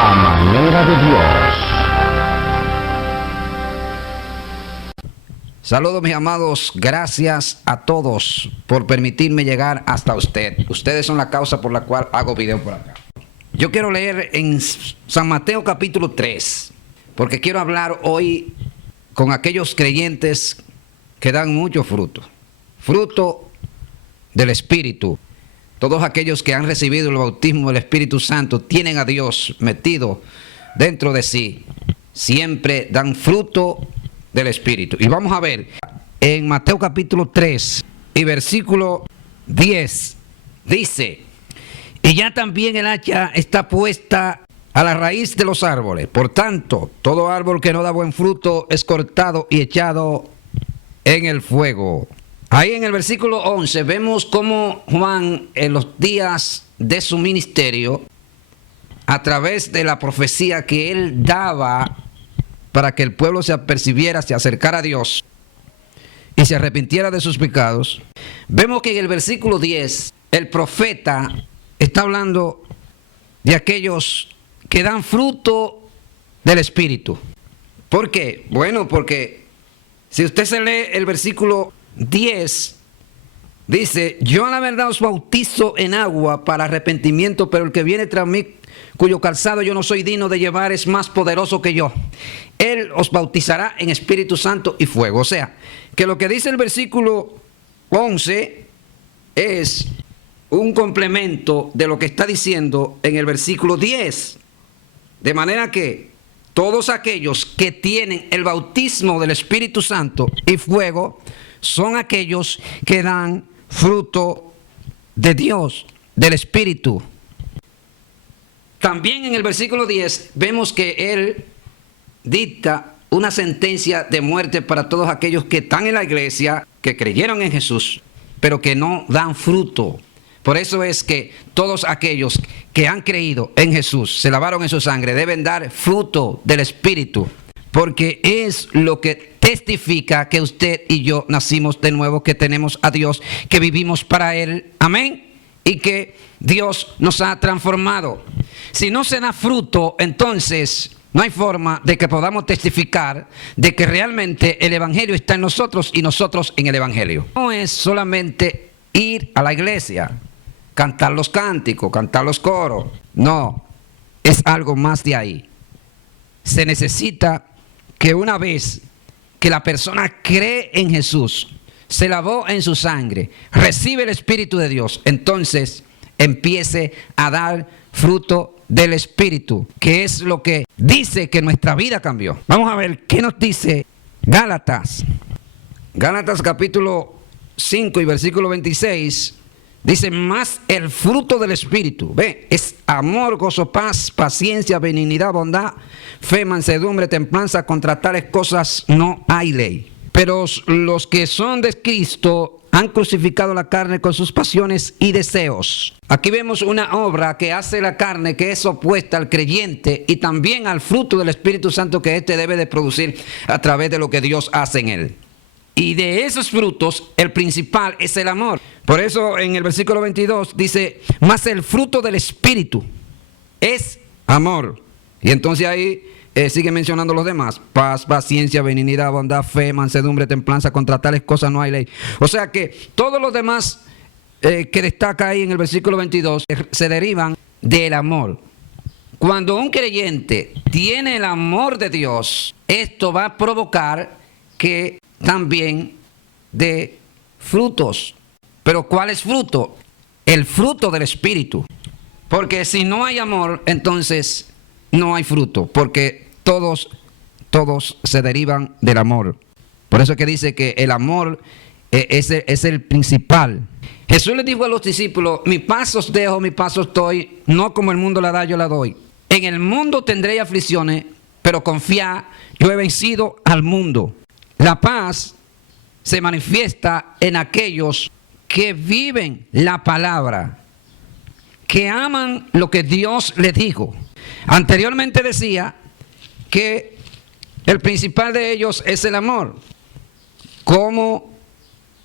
A manera de Dios. Saludos mis amados, gracias a todos por permitirme llegar hasta usted. Ustedes son la causa por la cual hago video por acá. Yo quiero leer en San Mateo capítulo 3, porque quiero hablar hoy con aquellos creyentes que dan mucho fruto. Fruto del Espíritu. Todos aquellos que han recibido el bautismo del Espíritu Santo tienen a Dios metido dentro de sí. Siempre dan fruto del Espíritu. Y vamos a ver en Mateo capítulo 3 y versículo 10. Dice: y ya también el hacha está puesta a la raíz de los árboles. Por tanto, todo árbol que no da buen fruto es cortado y echado en el fuego. Ahí en el versículo 11 vemos cómo Juan, en los días de su ministerio, a través de la profecía que él daba para que el pueblo se apercibiera, se acercara a Dios y se arrepintiera de sus pecados, vemos que en el versículo 10 el profeta está hablando de aquellos que dan fruto del Espíritu. ¿Por qué? Bueno, porque si usted se lee el versículo 10, dice: yo a la verdad os bautizo en agua para arrepentimiento, pero el que viene tras mí, cuyo calzado yo no soy digno de llevar, es más poderoso que yo. Él os bautizará en Espíritu Santo y fuego. O sea, que lo que dice el versículo 11 es un complemento de lo que está diciendo en el versículo 10. De manera que todos aquellos que tienen el bautismo del Espíritu Santo y fuego son aquellos que dan fruto de Dios, del Espíritu. También en el versículo 10 vemos que él dicta una sentencia de muerte para todos aquellos que están en la iglesia, que creyeron en Jesús, pero que no dan fruto. Por eso es que todos aquellos que han creído en Jesús, se lavaron en su sangre, deben dar fruto del Espíritu, porque es lo que testifica que usted y yo nacimos de nuevo, que tenemos a Dios, que vivimos para Él. Amén. Y que Dios nos ha transformado. Si no se da fruto, entonces no hay forma de que podamos testificar de que realmente el Evangelio está en nosotros y nosotros en el Evangelio. No es solamente ir a la iglesia, cantar los cánticos, cantar los coros. No, es algo más de ahí. Se necesita que una vez que la persona cree en Jesús, se lavó en su sangre, recibe el Espíritu de Dios, entonces empiece a dar fruto del Espíritu, que es lo que dice que nuestra vida cambió. Vamos a ver qué nos dice Gálatas. Gálatas capítulo 5 y versículo 26. Dice: más el fruto del Espíritu, es amor, gozo, paz, paciencia, benignidad, bondad, fe, mansedumbre, templanza. Contra tales cosas no hay ley. Pero los que son de Cristo han crucificado la carne con sus pasiones y deseos. Aquí vemos una obra que hace la carne, que es opuesta al creyente y también al fruto del Espíritu Santo que éste debe de producir a través de lo que Dios hace en él. Y de esos frutos, el principal es el amor. Por eso en el versículo 22 dice: más el fruto del Espíritu es amor. Y entonces ahí sigue mencionando los demás: paz, paciencia, benignidad, bondad, fe, mansedumbre, templanza. Contra tales cosas no hay ley. O sea que todos los demás que destaca ahí en el versículo 22 se derivan del amor. Cuando un creyente tiene el amor de Dios, esto va a provocar que también de frutos. Pero ¿cuál es fruto? El fruto del Espíritu. Porque si no hay amor, entonces no hay fruto, porque todos se derivan del amor. Por eso es que dice que el amor es el principal. Jesús les dijo a los discípulos: mi paz os dejo, mi paz os doy, no como el mundo la da, yo la doy. En el mundo tendréis aflicciones, pero confiad, yo he vencido al mundo. La paz se manifiesta en aquellos que viven la palabra, que aman lo que Dios les dijo. Anteriormente decía que el principal de ellos es el amor. ¿Cómo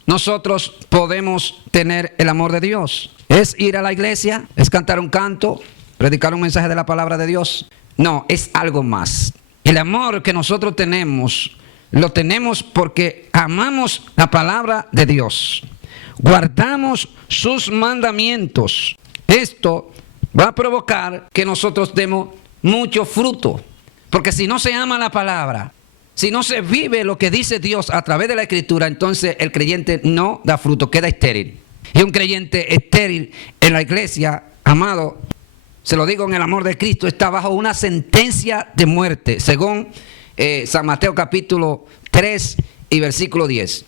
nosotros podemos tener el amor de Dios? Es ir a la iglesia, es cantar un canto, predicar un mensaje de la palabra de Dios. No, es algo más. El amor que nosotros tenemos, lo tenemos porque amamos la palabra de Dios. Guardamos sus mandamientos. Esto va a provocar que nosotros demos mucho fruto. Porque si no se ama la palabra, si no se vive lo que dice Dios a través de la Escritura, entonces el creyente no da fruto, queda estéril. Y un creyente estéril en la iglesia, amado, se lo digo en el amor de Cristo, está bajo una sentencia de muerte, según San Mateo capítulo 3 y versículo 10.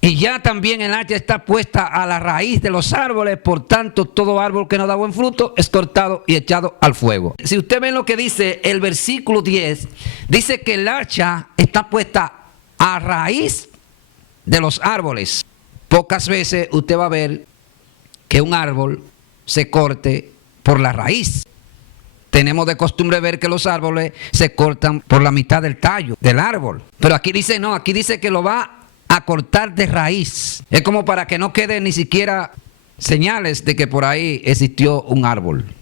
Y ya también el hacha está puesta a la raíz de los árboles, por tanto todo árbol que no da buen fruto es cortado y echado al fuego. Si usted ve lo que dice el versículo 10, dice que el hacha está puesta a raíz de los árboles. Pocas veces usted va a ver que un árbol se corte por la raíz. Tenemos de costumbre ver que los árboles se cortan por la mitad del tallo del árbol. Pero aquí dice no, aquí dice que lo va a cortar de raíz. Es como para que no quede ni siquiera señales de que por ahí existió un árbol.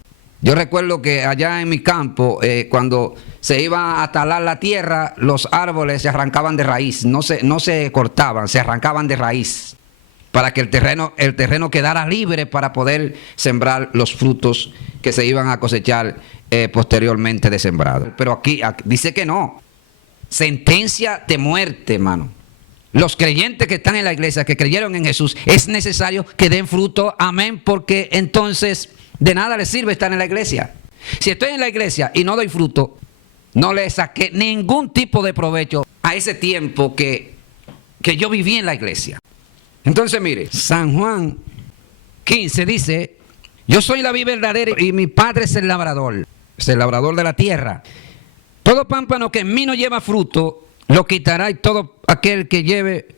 Yo recuerdo que allá en mi campo, cuando se iba a talar la tierra, los árboles se arrancaban de raíz, no se cortaban, se arrancaban de raíz, para que el terreno quedara libre para poder sembrar los frutos que se iban a cosechar posteriormente de sembrado. Pero aquí dice que no. Sentencia de muerte, hermano. Los creyentes que están en la iglesia, que creyeron en Jesús, es necesario que den fruto, amén, porque entonces de nada les sirve estar en la iglesia. Si estoy en la iglesia y no doy fruto, no le saqué ningún tipo de provecho a ese tiempo que yo viví en la iglesia. Entonces mire, San Juan 15 dice, yo soy la vid verdadera y mi Padre es el labrador de la tierra. Todo pámpano que en mí no lleva fruto, lo quitará, y todo aquel que lleve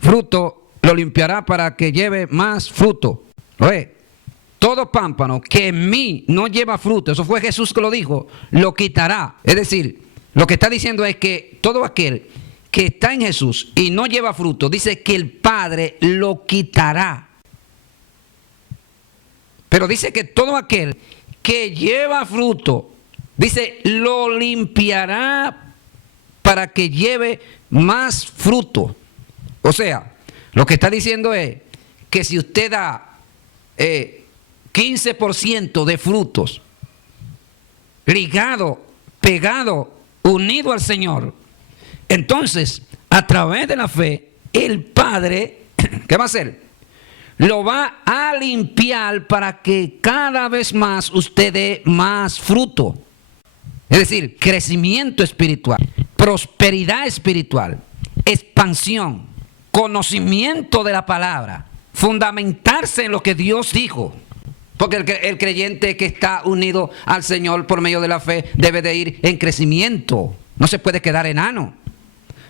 fruto lo limpiará para que lleve más fruto. Oye, todo pámpano que en mí no lleva fruto, eso fue Jesús que lo dijo, lo quitará. Es decir, lo que está diciendo es que todo aquel que está en Jesús y no lleva fruto, dice que el Padre lo quitará. Pero dice que todo aquel que lleva fruto, dice, lo limpiará para que lleve más fruto. O sea, lo que está diciendo es que si usted da 15% de frutos ligado, pegado, unido al Señor, entonces a través de la fe el Padre, ¿qué va a hacer? Lo va a limpiar para que cada vez más usted dé más fruto. Es decir, crecimiento espiritual, prosperidad espiritual, expansión, conocimiento de la palabra, fundamentarse en lo que Dios dijo. Porque el creyente que está unido al Señor por medio de la fe debe de ir en crecimiento. No se puede quedar enano.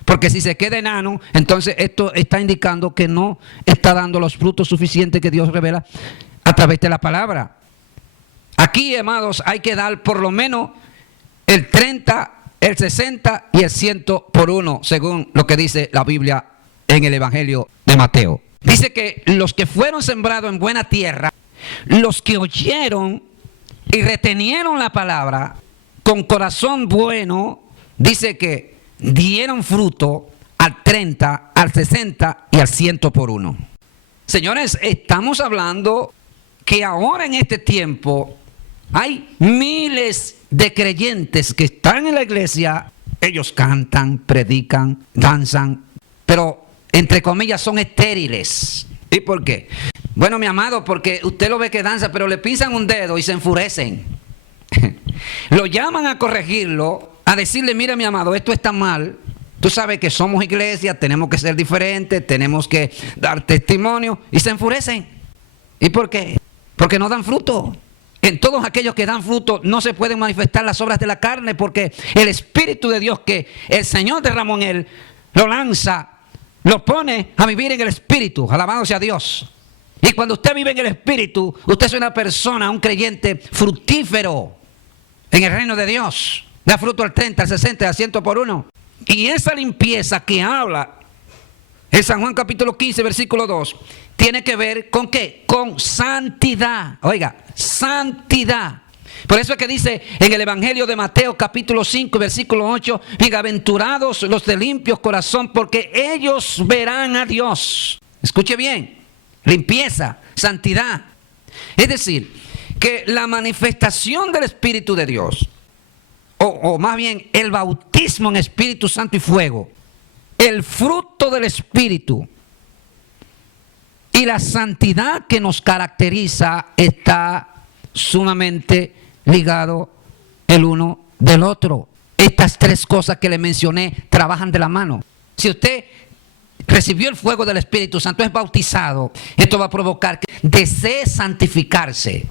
Porque si se queda enano, entonces esto está indicando que no está dando los frutos suficientes que Dios revela a través de la palabra. Aquí, amados, hay que dar por lo menos el 30, el 60 y el 100 por uno, según lo que dice la Biblia en el Evangelio de Mateo. Dice que los que fueron sembrados en buena tierra, los que oyeron y retenieron la palabra con corazón bueno, dice que dieron fruto al 30, al 60 y al 100 por uno. Señores, estamos hablando que ahora en este tiempo hay miles de creyentes que están en la iglesia, ellos cantan, predican, danzan, pero entre comillas son estériles. ¿Y por qué? Bueno, mi amado, porque usted lo ve que danza, pero le pisan un dedo y se enfurecen. Lo llaman a corregirlo, a decirle, mira mi amado, esto está mal. Tú sabes que somos iglesia, tenemos que ser diferentes, tenemos que dar testimonio, y se enfurecen. ¿Y por qué? Porque no dan fruto. En todos aquellos que dan fruto no se pueden manifestar las obras de la carne, porque el Espíritu de Dios que el Señor derramó en él, lo lanza, lo pone a vivir en el Espíritu, alabado sea Dios. Y cuando usted vive en el Espíritu, usted es una persona, un creyente fructífero en el reino de Dios. Da fruto al 30, al 60, al 100 por uno. Y esa limpieza que habla en San Juan capítulo 15, versículo 2, tiene que ver con ¿qué? Con santidad. Oiga, santidad. Por eso es que dice en el Evangelio de Mateo capítulo 5 versículo 8, bienaventurados los de limpio corazón, porque ellos verán a Dios. Escuche bien, limpieza, santidad. Es decir, que la manifestación del Espíritu de Dios, o más bien el bautismo en Espíritu Santo y fuego, el fruto del Espíritu y la santidad que nos caracteriza está sumamente ligado el uno del otro. Estas tres cosas que le mencioné trabajan de la mano. Si usted recibió el fuego del Espíritu Santo, es bautizado, esto va a provocar que desee santificarse.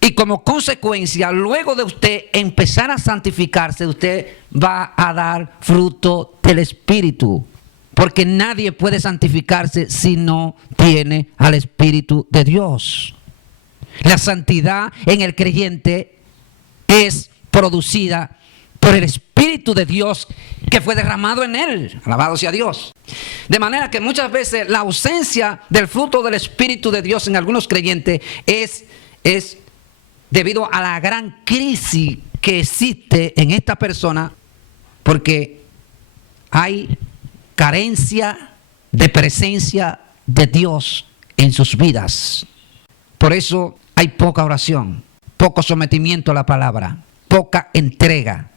Y como consecuencia, luego de usted empezar a santificarse, usted va a dar fruto del Espíritu. Porque nadie puede santificarse si no tiene al Espíritu de Dios. La santidad en el creyente es producida por el Espíritu de Dios que fue derramado en él. Alabado sea Dios. De manera que muchas veces la ausencia del fruto del Espíritu de Dios en algunos creyentes es debido a la gran crisis que existe en esta persona, porque hay carencia de presencia de Dios en sus vidas. Por eso hay poca oración, poco sometimiento a la palabra, poca entrega.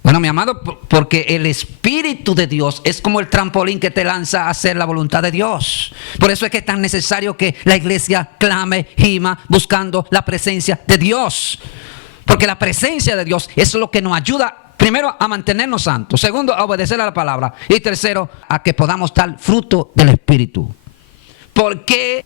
Bueno, mi amado, porque el Espíritu de Dios es como el trampolín que te lanza a hacer la voluntad de Dios. Por eso es que es tan necesario que la iglesia clame, gima, buscando la presencia de Dios. Porque la presencia de Dios es lo que nos ayuda, primero, a mantenernos santos. Segundo, a obedecer a la palabra. Y tercero, a que podamos dar fruto del Espíritu. ¿Por qué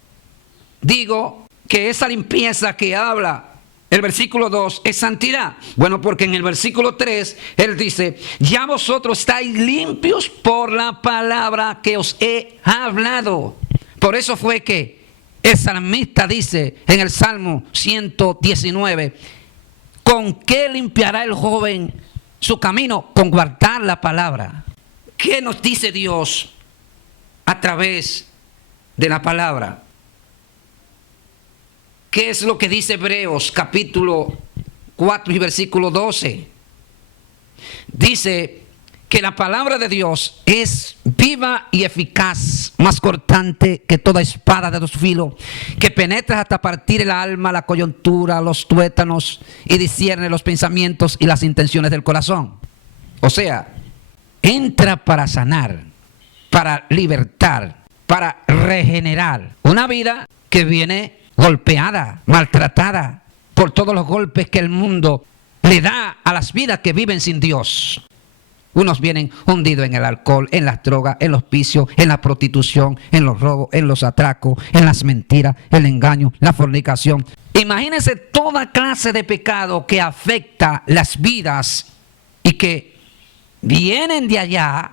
digo que esa limpieza que habla el versículo 2 es santidad? Bueno, porque en el versículo 3 él dice: ya vosotros estáis limpios por la palabra que os he hablado. Por eso fue que el salmista dice en el Salmo 119: ¿con qué limpiará el joven su camino? Con guardar la palabra. ¿Qué nos dice Dios a través de la palabra? ¿Qué es lo que dice Hebreos capítulo 4 y versículo 12? Dice que la palabra de Dios es viva y eficaz, más cortante que toda espada de dos filos, que penetra hasta partir el alma, la coyuntura, los tuétanos, y discierne los pensamientos y las intenciones del corazón. O sea, entra para sanar, para libertar, para regenerar una vida que viene golpeada, maltratada por todos los golpes que el mundo le da a las vidas que viven sin Dios. Unos vienen hundidos en el alcohol, en las drogas, en los vicios, en la prostitución, en los robos, en los atracos, en las mentiras, el engaño, la fornicación. Imagínense toda clase de pecado que afecta las vidas y que vienen de allá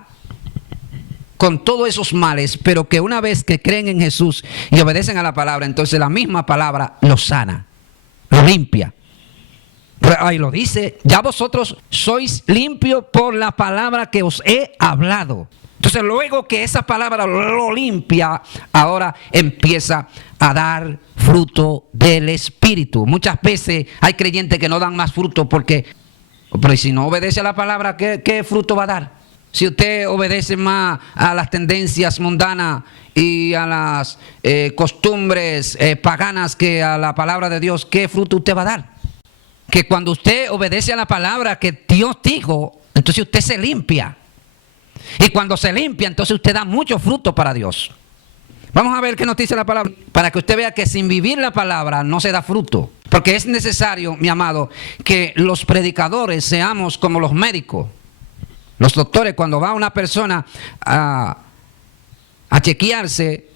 con todos esos males, pero que una vez que creen en Jesús y obedecen a la palabra, entonces la misma palabra los sana, los limpia. Ahí lo dice: ya vosotros sois limpios por la palabra que os he hablado. Entonces luego que esa palabra lo limpia, ahora empieza a dar fruto del Espíritu. Muchas veces hay creyentes que no dan más fruto porque, pero si no obedece a la palabra, ¿qué fruto va a dar? Si usted obedece más a las tendencias mundanas y a las costumbres paganas que a la palabra de Dios, ¿qué fruto usted va a dar? Que cuando usted obedece a la palabra que Dios dijo, entonces usted se limpia. Y cuando se limpia, entonces usted da mucho fruto para Dios. Vamos a ver qué nos dice la palabra, para que usted vea que sin vivir la palabra no se da fruto. Porque es necesario, mi amado, que los predicadores seamos como los médicos. Los doctores, cuando va una persona a chequearse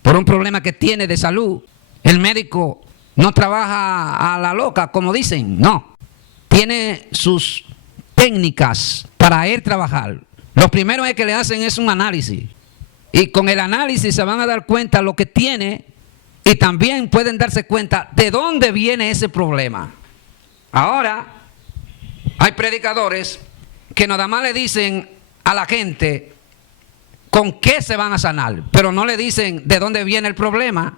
por un problema que tiene de salud, el médico no trabaja a la loca, como dicen, no. Tiene sus técnicas para él trabajar. Lo primero es que le hacen es un análisis. Y con el análisis se van a dar cuenta de lo que tiene y también pueden darse cuenta de dónde viene ese problema. Ahora, hay predicadores que nada más le dicen a la gente con qué se van a sanar, pero no le dicen de dónde viene el problema.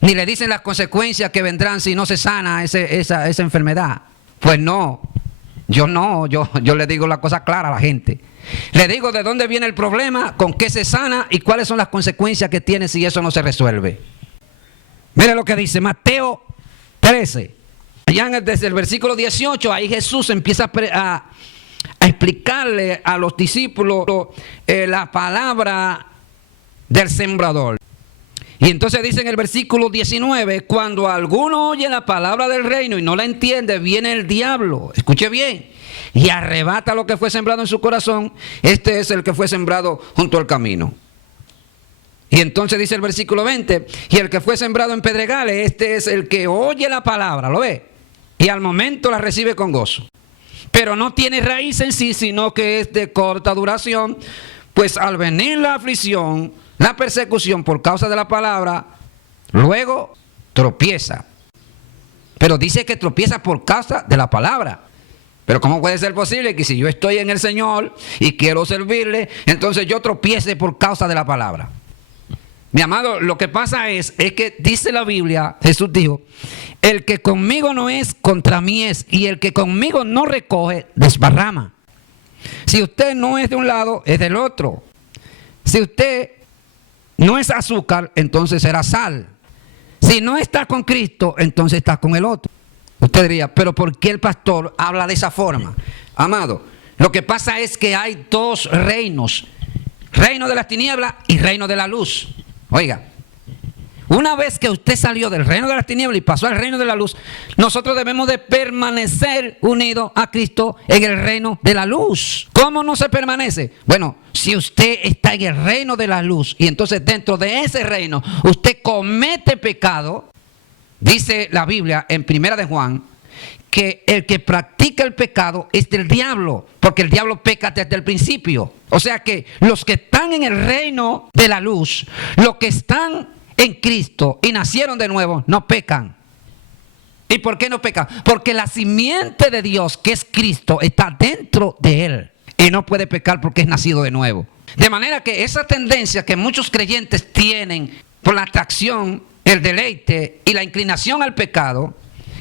Ni le dicen las consecuencias que vendrán si no se sana esa enfermedad. Pues no, yo le digo la cosa clara a la gente. Le digo de dónde viene el problema, con qué se sana y cuáles son las consecuencias que tiene si eso no se resuelve. Mire lo que dice Mateo 13. Allá desde el versículo 18, ahí Jesús empieza a explicarle a los discípulos la palabra del sembrador. Y entonces dice en el versículo 19, cuando alguno oye la palabra del reino y no la entiende, viene el diablo, escuche bien, y arrebata lo que fue sembrado en su corazón. Este es el que fue sembrado junto al camino. Y entonces dice el versículo 20, y el que fue sembrado en pedregales, este es el que oye la palabra, ¿lo ve? Y al momento la recibe con gozo. Pero no tiene raíz en sí, sino que es de corta duración, pues al venir la aflicción, la persecución por causa de la palabra, luego tropieza. Pero dice que tropieza por causa de la palabra. Pero ¿cómo puede ser posible que si yo estoy en el Señor y quiero servirle, entonces yo tropiece por causa de la palabra? Mi amado, lo que pasa es que dice la Biblia, Jesús dijo, el que conmigo no es, contra mí es, y el que conmigo no recoge, desparrama. Si usted no es de un lado, es del otro. Si usted no es azúcar, entonces será sal. Si no está con Cristo, entonces está con el otro. Usted diría, pero ¿por qué el pastor habla de esa forma? Amado, lo que pasa es que hay dos reinos. Reino de las tinieblas y reino de la luz. Oiga, una vez que usted salió del reino de las tinieblas y pasó al reino de la luz, nosotros debemos de permanecer unidos a Cristo en el reino de la luz. ¿Cómo no se permanece? Bueno, si usted está en el reino de la luz y entonces dentro de ese reino usted comete pecado, dice la Biblia en 1 de Juan, que el que practica el pecado es del diablo, porque el diablo peca desde el principio. O sea que los que están en el reino de la luz, los que están en Cristo y nacieron de nuevo, no pecan. ¿Y por qué no pecan? Porque la simiente de Dios, que es Cristo, está dentro de él y no puede pecar porque es nacido de nuevo. De manera que esa tendencia que muchos creyentes tienen por la atracción, el deleite y la inclinación al pecado,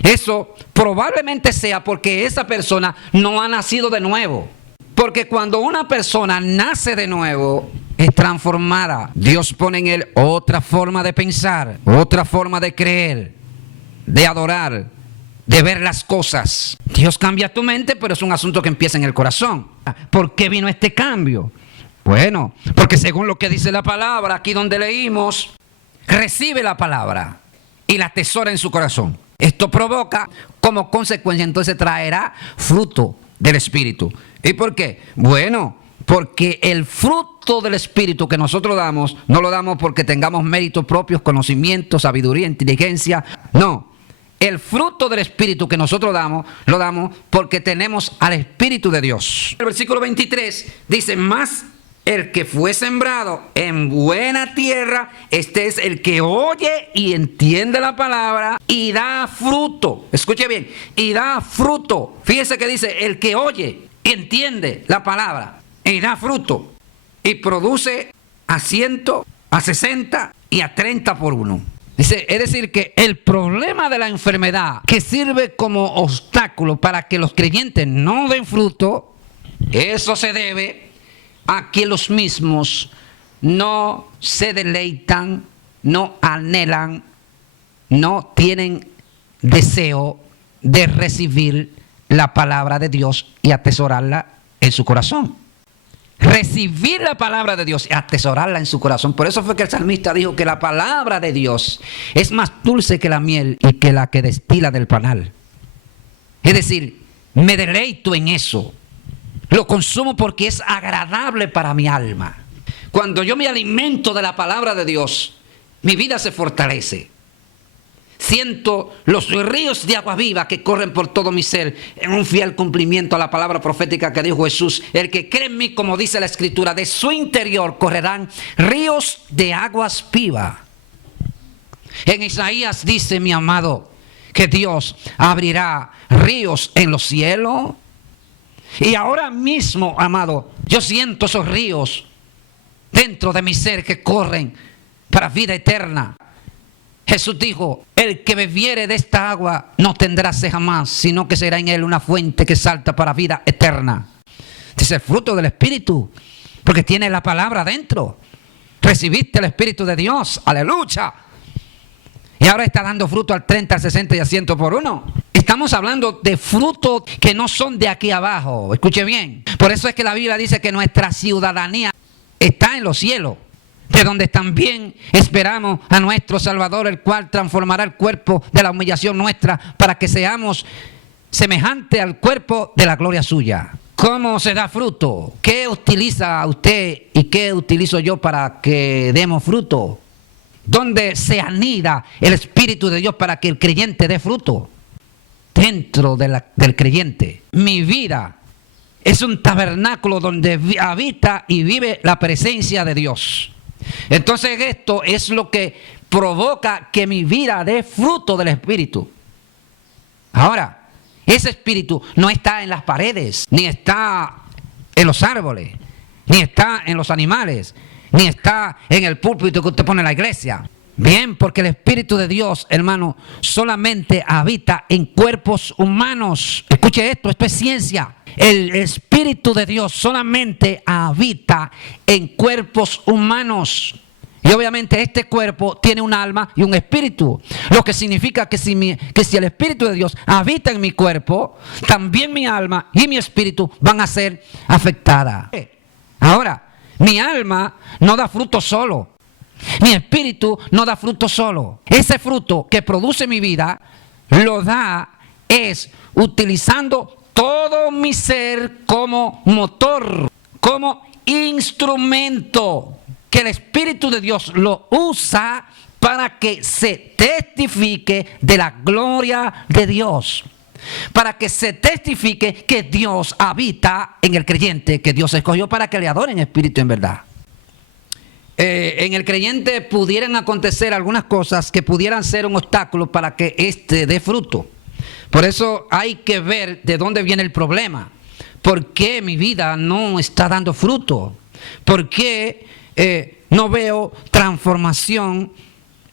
eso probablemente sea porque esa persona no ha nacido de nuevo. Porque cuando una persona nace de nuevo, es transformada. Dios pone en él otra forma de pensar, otra forma de creer, de adorar, de ver las cosas. Dios cambia tu mente, pero es un asunto que empieza en el corazón. ¿Por qué vino este cambio? Bueno, porque según lo que dice la palabra, aquí donde leímos, recibe la palabra y la atesora en su corazón. Esto provoca como consecuencia, entonces traerá fruto del Espíritu. ¿Y por qué? Bueno, porque el fruto del Espíritu que nosotros damos, no lo damos porque tengamos méritos propios, conocimiento, sabiduría, inteligencia. No, el fruto del Espíritu que nosotros damos, lo damos porque tenemos al Espíritu de Dios. El versículo 23 dice, más el que fue sembrado en buena tierra, este es el que oye y entiende la palabra y da fruto. Escuche bien, y da fruto. Fíjese que dice, el que oye y entiende la palabra y da fruto. Y produce a 100, a 60 y a 30 por uno. Dice, es decir, que el problema de la enfermedad que sirve como obstáculo para que los creyentes no den fruto, eso se debe a que los mismos no se deleitan, no anhelan, no tienen deseo de recibir la palabra de Dios y atesorarla en su corazón. Recibir la palabra de Dios y atesorarla en su corazón. Por eso fue que el salmista dijo que la palabra de Dios es más dulce que la miel y que la que destila del panal. Es decir, me deleito en eso. Lo consumo porque es agradable para mi alma. Cuando yo me alimento de la palabra de Dios, mi vida se fortalece. Siento los ríos de agua viva que corren por todo mi ser en un fiel cumplimiento a la palabra profética que dijo Jesús. El que cree en mí, como dice la Escritura, de su interior correrán ríos de aguas vivas. En Isaías dice, mi amado, que Dios abrirá ríos en los cielos. Y ahora mismo, amado, yo siento esos ríos dentro de mi ser que corren para vida eterna. Jesús dijo, el que bebiere de esta agua no tendrá sed jamás, sino que será en él una fuente que salta para vida eterna. Este es el fruto del Espíritu, porque tiene la palabra dentro. Recibiste el Espíritu de Dios, aleluya. Y ahora está dando fruto al 30, al 60 y al 100 por uno. Estamos hablando de frutos que no son de aquí abajo. Escuche bien. Por eso es que la Biblia dice que nuestra ciudadanía está en los cielos, de donde también esperamos a nuestro Salvador, el cual transformará el cuerpo de la humillación nuestra para que seamos semejantes al cuerpo de la gloria suya. ¿Cómo se da fruto? ¿Qué utiliza usted y qué utilizo yo para que demos fruto? ¿Dónde se anida el Espíritu de Dios para que el creyente dé fruto? Dentro del creyente. Mi vida es un tabernáculo donde habita y vive la presencia de Dios. Entonces esto es lo que provoca que mi vida dé fruto del Espíritu. Ahora, ese Espíritu no está en las paredes, ni está en los árboles, ni está en los animales, ni está en el púlpito que usted pone en la iglesia. Bien, porque el Espíritu de Dios, hermano, solamente habita en cuerpos humanos. Escuche esto es ciencia. El Espíritu de Dios solamente habita en cuerpos humanos. Y obviamente este cuerpo tiene un alma y un espíritu. Lo que significa que si el Espíritu de Dios habita en mi cuerpo, también mi alma y mi espíritu van a ser afectadas. Ahora, mi alma no da fruto solo. Mi espíritu no da fruto solo. Ese fruto que produce mi vida lo da es utilizando todo mi ser como motor, como instrumento, que el Espíritu de Dios lo usa para que se testifique de la gloria de Dios. Para que se testifique que Dios habita en el creyente, que Dios escogió para que le adoren en espíritu y en verdad. En el creyente pudieran acontecer algunas cosas que pudieran ser un obstáculo para que éste dé fruto. Por eso hay que ver de dónde viene el problema. ¿Por qué mi vida no está dando fruto? ¿Por qué no veo transformación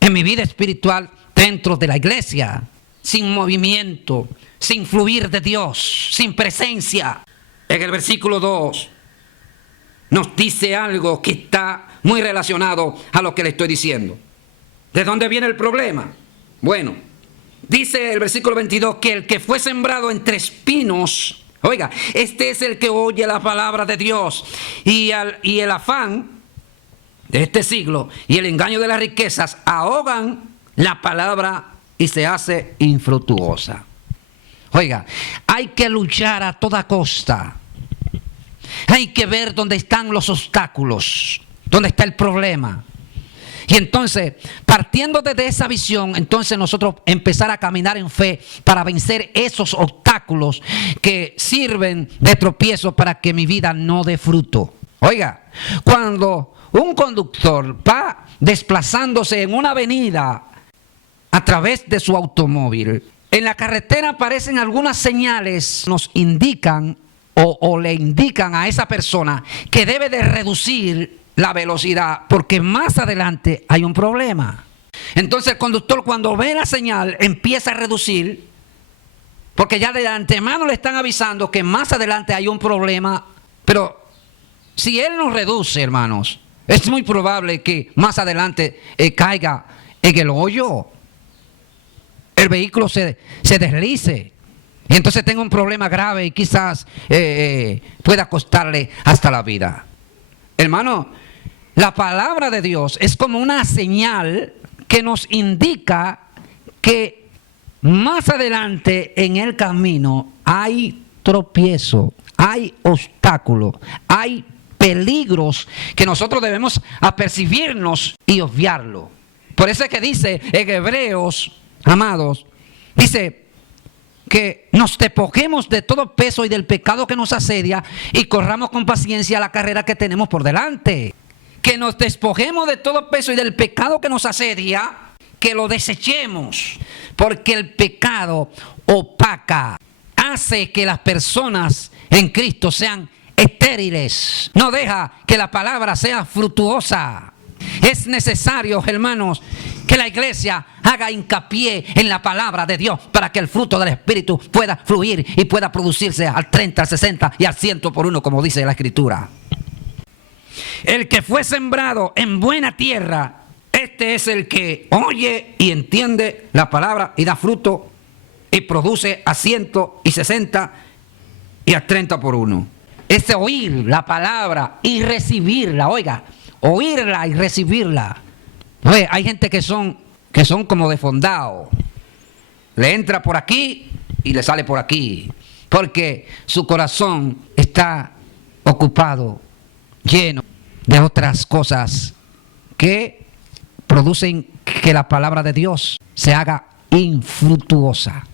en mi vida espiritual dentro de la iglesia? Sin movimiento, sin fluir de Dios, sin presencia. En el versículo 2 nos dice algo que está muy relacionado a lo que le estoy diciendo. ¿De dónde viene el problema? Bueno, dice el versículo 22 que el que fue sembrado entre espinos, oiga, este es el que oye la palabra de Dios y el afán de este siglo y el engaño de las riquezas ahogan la palabra y se hace infructuosa. Oiga, hay que luchar a toda costa. Hay que ver dónde están los obstáculos, dónde está el problema. Y entonces, partiendo desde esa visión, entonces nosotros empezar a caminar en fe para vencer esos obstáculos que sirven de tropiezo para que mi vida no dé fruto. Oiga, cuando un conductor va desplazándose en una avenida a través de su automóvil, en la carretera aparecen algunas señales que nos indican o le indican a esa persona que debe de reducir la velocidad porque más adelante hay un problema. Entonces el conductor, cuando ve la señal, empieza a reducir porque ya de antemano le están avisando que más adelante hay un problema. Pero si él no reduce, hermanos, es muy probable que más adelante caiga en el hoyo, el vehículo se deslice y entonces tenga un problema grave y quizás pueda costarle hasta la vida. Hermano, la palabra de Dios es como una señal que nos indica que más adelante en el camino hay tropiezo, hay obstáculos, hay peligros que nosotros debemos apercibirnos y obviarlo. Por eso es que dice en Hebreos, amados, dice que nos despojemos de todo peso y del pecado que nos asedia y corramos con paciencia la carrera que tenemos por delante. Que nos despojemos de todo peso y del pecado que nos asedia, que lo desechemos, porque el pecado opaca, hace que las personas en Cristo sean estériles, no deja que la palabra sea fructuosa. Es necesario, hermanos, que la iglesia haga hincapié en la palabra de Dios para que el fruto del Espíritu pueda fluir y pueda producirse al 30, al 60 y al 100 por uno, como dice la Escritura. El que fue sembrado en buena tierra, este es el que oye y entiende la palabra y da fruto y produce a 100 y 60 y a 30 por uno. Ese oír la palabra y recibirla, oiga, oírla y recibirla. Oye, hay gente que son como desfondados. Le entra por aquí y le sale por aquí, porque su corazón está ocupado, lleno de otras cosas que producen que la palabra de Dios se haga infructuosa.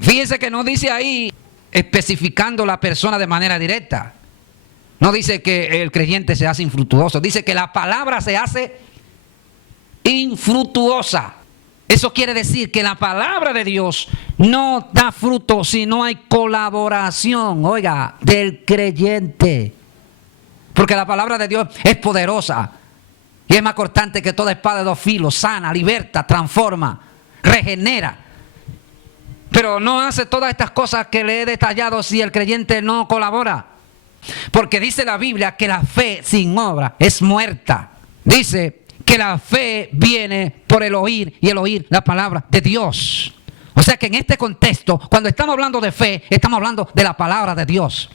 Fíjense que no dice ahí especificando la persona de manera directa. No dice que el creyente se hace infructuoso, dice que la palabra se hace infructuosa. Eso quiere decir que la palabra de Dios no da fruto si no hay colaboración, oiga, del creyente. Porque la palabra de Dios es poderosa y es más cortante que toda espada de dos filos, sana, liberta, transforma, regenera. Pero no hace todas estas cosas que le he detallado si el creyente no colabora. Porque dice la Biblia que la fe sin obra es muerta. Dice que la fe viene por el oír y el oír la palabra de Dios. O sea que en este contexto, cuando estamos hablando de fe, estamos hablando de la palabra de Dios.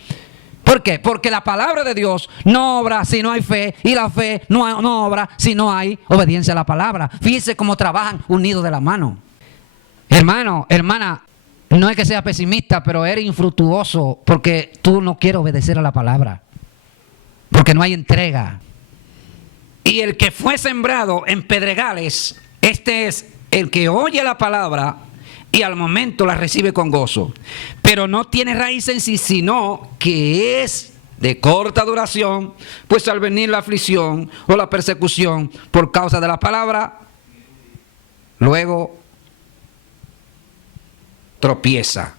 ¿Por qué? Porque la palabra de Dios no obra si no hay fe y la fe no obra si no hay obediencia a la palabra. Fíjense cómo trabajan unidos de la mano. Hermano, hermana, no es que sea pesimista, pero eres infructuoso porque tú no quieres obedecer a la palabra. Porque no hay entrega. Y el que fue sembrado en pedregales, este es el que oye la palabra y al momento la recibe con gozo. Pero no tiene raíz en sí, sino que es de corta duración, pues al venir la aflicción o la persecución por causa de la palabra, luego tropieza.